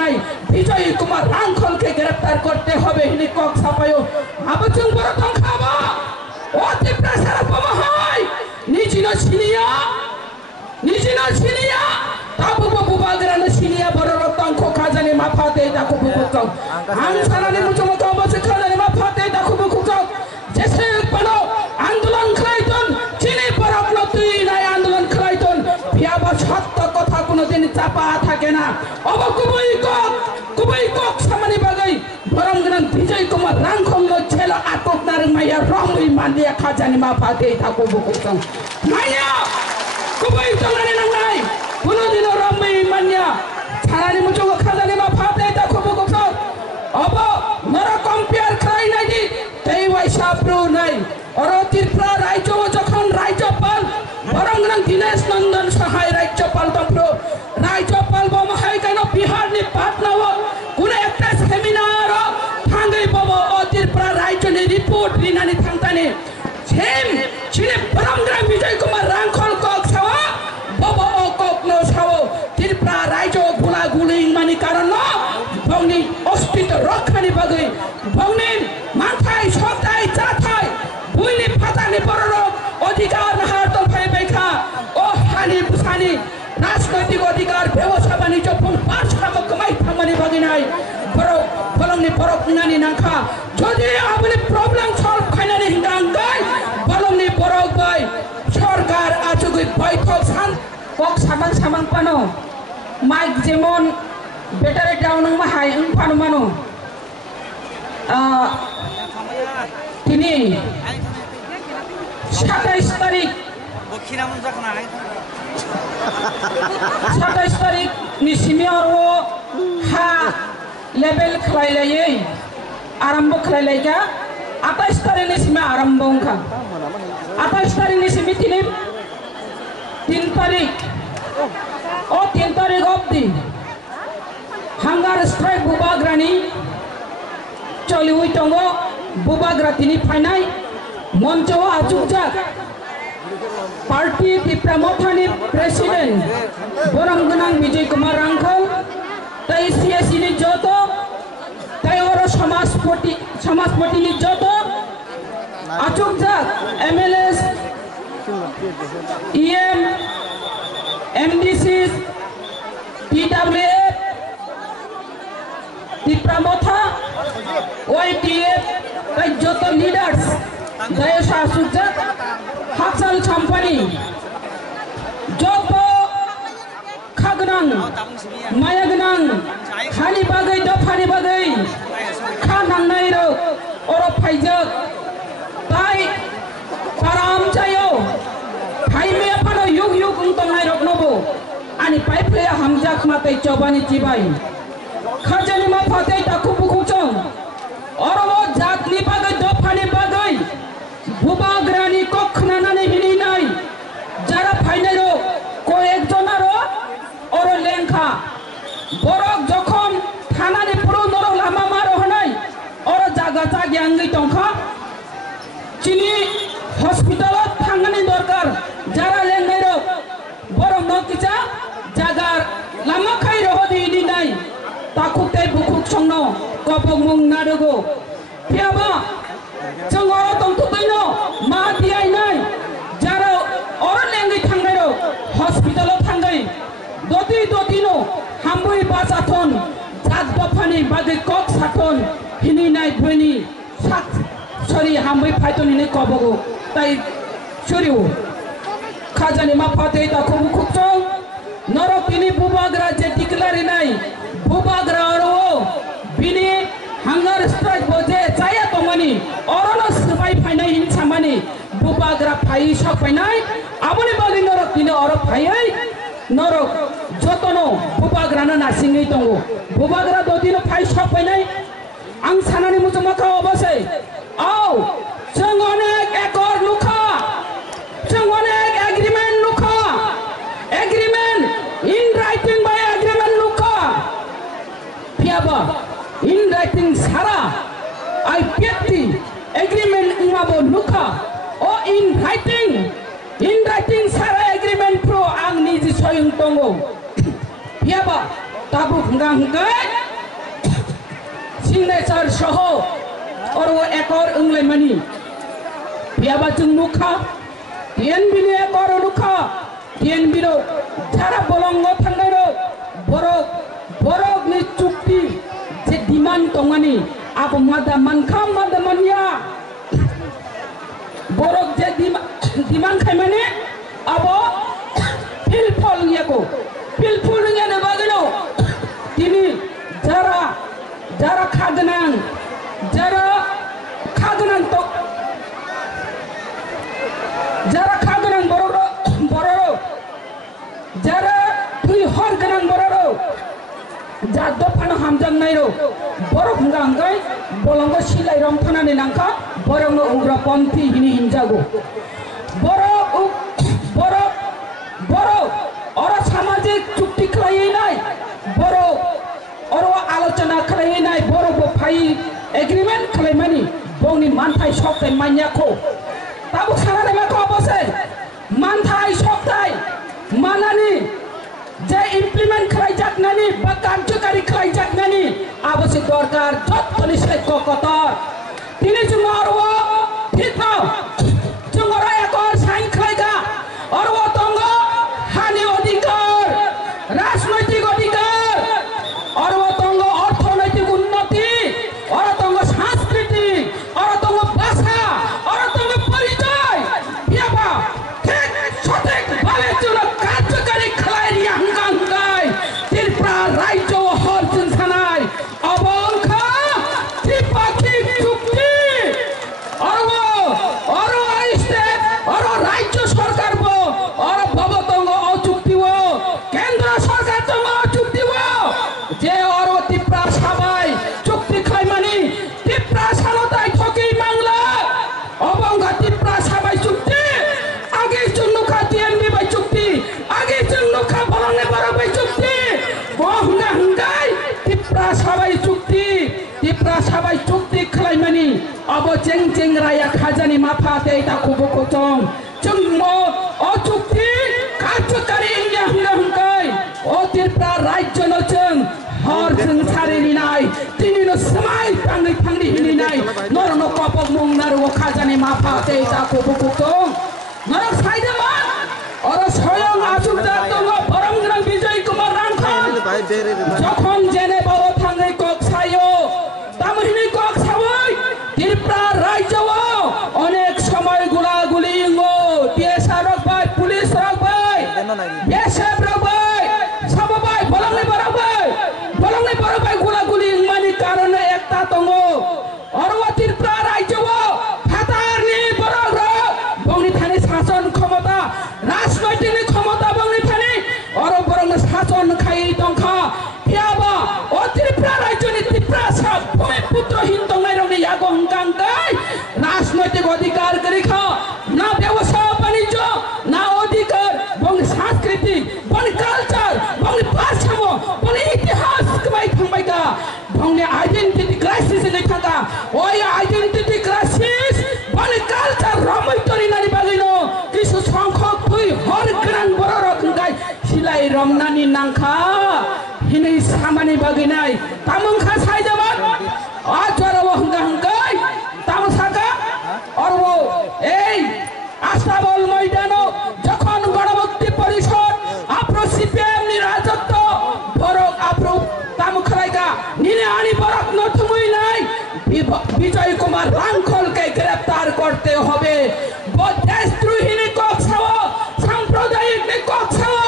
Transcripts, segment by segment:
নাই বিজয় কুমার রাংখলকে গ্রেফতার করতে হবে হিনি কক ছাপায়ো আবচুং বড় তংখাবা অতি প্রেসার পমা হয় নিজিনো সিনিয়া tabu Bubagra na sinia baro tangko kajani mapate da ko bukutau ang sanani muchmo ko bose kajani mapate da ko bukutau jese pano আন্দোলন খাইতন চিনি পরক নতুই নাই আন্দোলন খাইতন পিয়াবা সত্য কথা কোনদিন চাপা থাকে না অব কুবই কক সামনে বাগাই বরংগন বিজয় কুমার রাংখল ছেলে আটক নার মাইয়া রমই মান্দিয়া খাজানি মাপাতে থাকো বকুতং মাইয়া কুবই তলানি নাই কোনদিন রমই মান্দিয়া ছাড়ানি মুচো খাজানি মাপাতে থাকো বকুতং অব নরা কম্পেয়ার খাই নাই দি তেই ওয়াইসা প্রু নাই অরতিরপ্রা রাজ্য যখন রাজ্যপাল বরংগন দীনেশ নন্দন সহায় রাজ্যপাল তপ্রো রাজ্যপাল বমহাই কেন বিহার নি পাটনাও কোন একটা সেমিনার থাঙ্গই বব অতিরপ্রা রাজ্য নি রিপোর্ট রিনানি থাংতানি সেম চিনে বরংগন বিজয় কুমার রাংখল কক সাওয়া বব ও কক নো সাও তিরপ্রা রাজ্য গুলাগুলি মানি কারণ বংনি অস্তিত্ব রক্ষানি বাগৈ বংনি মানথাই সবটাই চাথাই বুইনি ফাটানি বড় অধিকার নাহার তো ভাই বেখা ও হানি বুসানি রাজনৈতিক অধিকার ব্যবসা বাণিজ্য ফোন পাঁচ টাকা কমাই থামানি বাগি নাই বড় বলংনি বড় কুনানি নাখা যদি আপনি প্রবলেম সলভ খাইনানি হিঙ্গাং গাই বলংনি বড় গাই সরকার আচুগই বৈঠক সান কক সামান পানো মাইক যেমন ব্যাটারি ডাউন হাই পানো মানো তিনি 27 তারিখ 27 তারিখ নিসিমিয়ার ও হা লেভেল খাইলাयै আরম্ভ খাইলাইকা 28 তারিখ নিসিমে আরম্ভ ওখা 28 তারিখ নিসিমি তিনি 3 তারিখ ও 3 তারিখ অবধি হাঙ্গার স্ট্রাইক বুবাগ্রানি চলিউই দङ বুবাগ্রা তিনি ফাইনাই মঞ্চ আচুকজাক পার্টি টিপ্রামথানি প্রেসিডেন্ট বরংগনাং বিজয় কুমার রাংখল তাই সিএসি নি যত তাই ওর সমাজপতি নি যত আচুকজাক এমএলএস ইএম এমডিসি টিডব্লিউএফ টিপ্রামথা ওয়াইটিএফ তাই যত লিডার্স দয়সা সুজা হাকসাল ছাম্পানি যত খাগনাং মায়াগনাং খানি বাগৈ দফানি বাগৈ খানাंनाय रो अर फाइजक ताई पाराम जायो फाइमे फानो युग युग उंतंनाय रखनबो आनि पाइप्ले हामजाक मातै चबानि चिबाय खाजानि मा फातै ताखु बुखुचों अरबो जातनि बागै दफानि बागै बुबाग्रानि कखनानानै हिनिनाय जारा फाइनायरो कयेकजनारो अर लेंखा बरक जखन थानानि पुरो नर लामा मारो हनाय अर जागा जागियांगै दंखा चिनि हस्पिटालाव थांनानै दरकार जारा लेंनायरो बरक नकिजा जागार लामा खायरो हदि हिनिनाय ताखुते बुखुक संनो कबक मुं नादगो पियाबा जों अर दंथुदैनो मा दियायनाय जारा अर लेंगै थांनायरो हस्पिटालाव थांगै ददिनो हामबै बाजाथन जात दफानि बागै कक साथन हिनिनाय धोनि सात सरि हामबै फाइतन हिनै कबगो ताइ सुरिउ खाजानि मा फातै ताखु बुखुकजों नरक तिनि बुबाग्रा जे डिक्लारिनाय बुबाग्रा अरो बिनि हांगार स्ट्राइक बजे जाया तंगनि अरनो सबाय फाइनाय हिन सामानि बुबाग्रा फाइ सफायनाय आबनि बागै नरक तिनि अर फायै नरक जतनो बुबाग्राना नासिङै दङ बुबाग्रा ददिनो फाइ सफायनाय आं सानानि मुजमाखा अबसै आव जों अनेक एकर लुखा जों अनेक एग्रीमेंट लुखा agreement in writing by agreement लुखा पियाबा इन राइटिंग सारा आई पेटी एग्रीमेंट उमाबो लुखा ओ इन राइटिंग सारा एग्रीमेंट प्रो आं निजि सयं दङ पियाबा ताबु हंगा हंगाय signature soho oro ekor englemani biaba jung nukha tien bini ekor nukha tien biro jara bolongo thangairo borok ni chukti je demand tongani abo mada manka mada mania borok je demand khai mane abo pilpol ngeko pilpol ngene bagino tini jara khaganang to jara khaganang bororo jara tui hor ganang bororo ja dopha no hamjang nairo borok hanggai bolongo silai rom thanani nangka borok no ugra ponthi hini hinjago borok ora samajik chukti khlai nai borok oro alochona khlai nai borok bo phai agreement khlai mani bongni manthai soktai manyako tabu sarane ma ko bose manthai soktai manani je implement khlai jaknani ba কার্যকারী khlai jaknani abose dorkar jottoni sai kokotor tini jumaro thito jungora ekor sain khlaiga orwo tongo hani অধিকার রাজনৈতিক অধিকার orwo tongo অর্থনৈতিক উন্নতি orwo tongo সাংস্কৃতিক orwo tongo ভাষা orwo tongo পরিচয় বিয়াবা ঠিক সঠিক ভাবে জন্য কার্যকারী khlai ri hanggai ত্রিপুরা রাজ্য হরজন থানায় অবংখা ত্রিপাক্ষিক চুক্তি অরো স্টেট অরো রাজ্য সরকার বো অরো ভবতঙ্গ অচুক্তি ও কেন্দ্র সরকার তঙ্গ অচুক্তি ও যে অরো ত্রিপুরা সবাই চুক্তি খাই মানি ত্রিপুরা সালতায় ঠকি বাংলা অবংখা ত্রিপুরা সবাই চুক্তি আগে জন্য টিএনবি বাই চুক্তি আগে জন্য বলনে বড় বাই চুক্তি হংগাই ত্রিপুরা সবাই চুক্তি খাই মানি অব চেং রায়া খাজানি মাফাতে এটা কুবো কোচং চুংমো ও চুক্তি কার্যকারী ইন্ডিয়া হংগাই ও ত্রিপুরা রাজ্য নচং হর जों সারিনি নাই তিনি নো সমাই ফাংনি হিনি নাই নরন কপক মুংনার ও খাজানি মাফাতে এটা কুবো কোচং নরক সাইদেমান অর স্বয়ং আসুকদার দङ বরংগ্রাম বিজয় কুমার রাংখাল যখন জেনে বড় থাঙ্গै কক সাইও তামহিনি কক সাবই ত্রিপুরা রাজ্য অনেক সময় গুলাগুলি টিএসআর রকবাই পুলিশ রকবাই বিএসএফ রকবাই সবাই বলংনি বড়বাই গুলাগুলি মানি কারণে একটা দङ অরও ত্রিপুরা রাজ্য ফাতারনি বড় বংনি থানি শাসন ক্ষমতা রাজনৈতিক ক্ষমতা বংনি থানি অরো বরং শাসন খাই দংখা হিয়াবা ও ত্রিপুরা রাজ্যনি ত্রিপুরা সব পুত্রহীন দংনাই রংনি ইয়াগো হংকাংকাই রাজনৈতিক অধিকার করিখা না ব্যবসা বাণিজ্য না অধিকার বং সংস্কৃতি বং কালচার বং ভাষা বং ইতিহাস কবাই থাংবাইগা বংনি আইডেন্টিটি ক্রাইসিস নাই থাকা ওই আইডেন্টিটি ক্রাইসিস বং কালচার রমৈতরি নানি বাগিনো কিছু সংখ্যক তুই হর গ্রান বড় রকমগাই সিলাই রমনানি নাংখা হিনি সামানি বাগিনাই তামংখা সাইজাবাদ আজরাও হংগাই তামসাকা অরও এই আস্তাবল ময়দানো যখন গণমুক্তি পরিষদ আপ্রো সিপিএম নি রাজত্ব বরক আপ্রো তামখলাইগা নিনে আনি বরক নথমুই নাই বিজয় কুমার রাংখলকে গ্রেফতার করতে হবে দেশদ্রোহী কক্সাও সাম্প্রদায়িক কক্সাও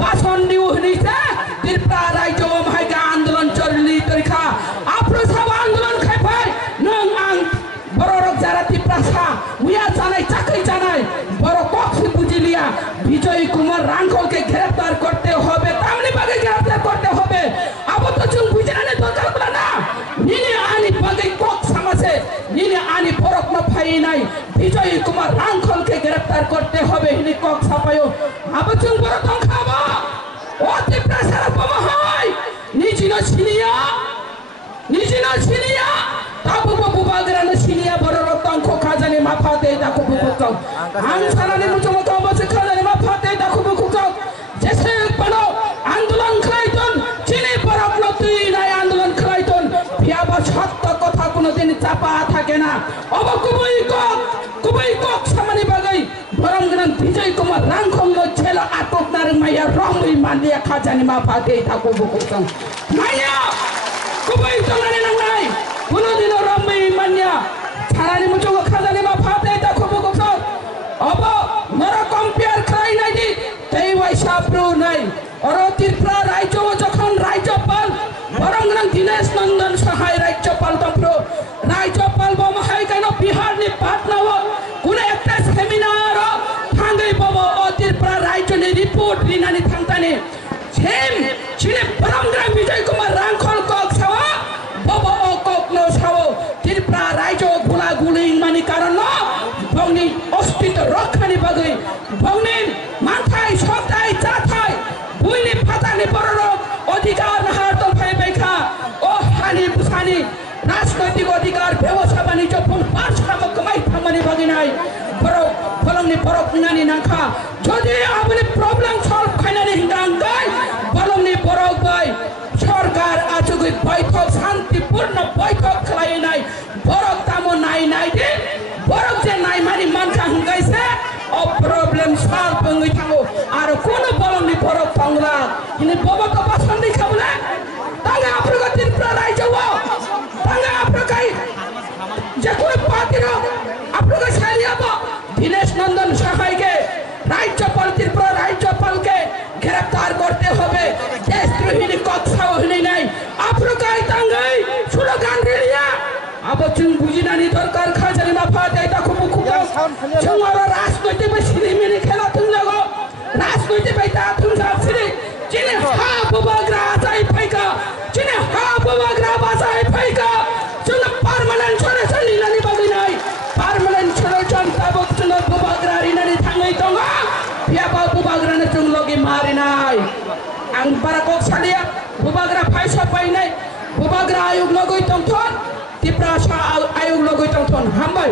বাসন নিউ হনিছে ত্রিপুরা রাজ্য মাইগা আন্দোলন চললি তরিখা আপ্রো সব আন্দোলন খাইফাই নং আং বড়রক যারা ত্রিপুরা সা মুয়া জানাই চাকরি জানাই বড় কক্সি বুঝিলিয়া বিজয় কুমার রাংখলকে গ্রেফতার করতে হবে তামনি বাগে গ্রেফতার করতে হবে আবত চুং বুঝিনানে দরকার বলা না নিনে আনি বাগে কক সমাজে নিনে আনি বরক না ফাই নাই বিজয় কুমার রাংখলকে গ্রেফতার করতে হবে হিনি কক সাপায়ো আবচুং বড় তংখাবা ও ত্রিপুরা সারা পম হয় নিজিনো সিনিয়া তাবু বুবাগ্রা ন সিনিয়া বড় রক্তংখ খাজানি মাফাতে দেখো বুকুচং আং সারানি মুচমক অবসে খাজানি মাফাতে দেখো বুকুচং জেসে পানো আন্দোলন খাইতন চিনি বরক ন তুই নাই আন্দোলন খাইতন বিয়াবা সত্য khajani ma phate ta ko bukutang maya kuboi tongani nangai kuno dino ramai manya sarani mujogo khajani ma phate ta ko bukutang aba nara compare krai nai di tei waisa pro nai oro tirpra raijo jokhon raijopal বরংরাং Dinesh নন্দন সহায় রাজ্যপাল তন্ত্র রাজ্যপাল বমহাই কেন বিহার নি পাটনাও কোন একটা seminar থাঙ্গাই Bob অতিরপ্রা রাজ্য নি রিপোর্ট রিনানি থাংতানি সেম চিনে বরংরাং বিজয় কুমার রাংখল কক সাওয়া বব ও কক নো সাও ত্রিপুরা রাজ্য গুলা গুলি মানি কারণ বংনি অস্তিত্ব রক্ষানি বাগৈ বংনি মানথাই সবটাই চাথাই বুইনি ফাতানি বড় অধিকার নাহার তো ভাই বেখা ও হানি বুসানি রাজনৈতিক অধিকার ব্যবসা বাণিজ্য ফোন পাঁচ টাকা কমাই থামানি বাগি নাই বড় ফলংনি বড় পুনানি নাখা যদি আপনি প্রবলেম সলভ খাইনানি হিঙ্গাং গাই বলংনি বড় গাই সরকার আজুগি বৈঠক শান্তিপূর্ণ বৈঠক খালাই নাই বড় তামো নাই নাই দে বড় যে নাই মানি মানখা হিঙ্গাইছে ও প্রবলেম সলভ হই থাকো আর কোন বলংনি বড় বাংলা ইনি বব তো বাসন্দি খাবলে তাঙ্গে আপনাকে ত্রিপুরা রাজ্য তাঙ্গে আপনাকে যে কোন পার্টির আপনাকে সারিয়াব দীনেশ নন্দন সহায়কে রাজ্যপাল ত্রিপুরা রাজ্যপালকে গ্রেফতার করতে হবে দেশদ্রোহী কথাও হইনি নাই আপনাকে তাঙ্গে স্লোগান রেলিয়া আবচুন বুঝিনানি দরকার খাজানি মাফা দেয় তা খুব খুব চুমারা রাজনৈতিক সিনেমিনি খেলা তুমি লাগো রাজনৈতিক বাইতা তুমি যাচ্ছিলি চিনে হা বুবাগ্রা যাই ফাইকা চিনে হা বুবাগ্রা বাজাই ফাইকা চুন পার্মানেন্ট সলিউশন নিলানি বাগি নাই পার্মানেন্ট সলিউশন তাবক চুন বুবাগ্রা রিনানি থাঙ্গাই দঙ্গা বিয়াবা বুবাগ্রা নে চুন লগি মারি নাই আং বারাকক সালিয়া বুবাগ্রা ফাইসা পাই নাই বুবাগ্রা আয়োগ লগই তংথন ত্রিপুরা আয়োগ লগই তংথন হামবাই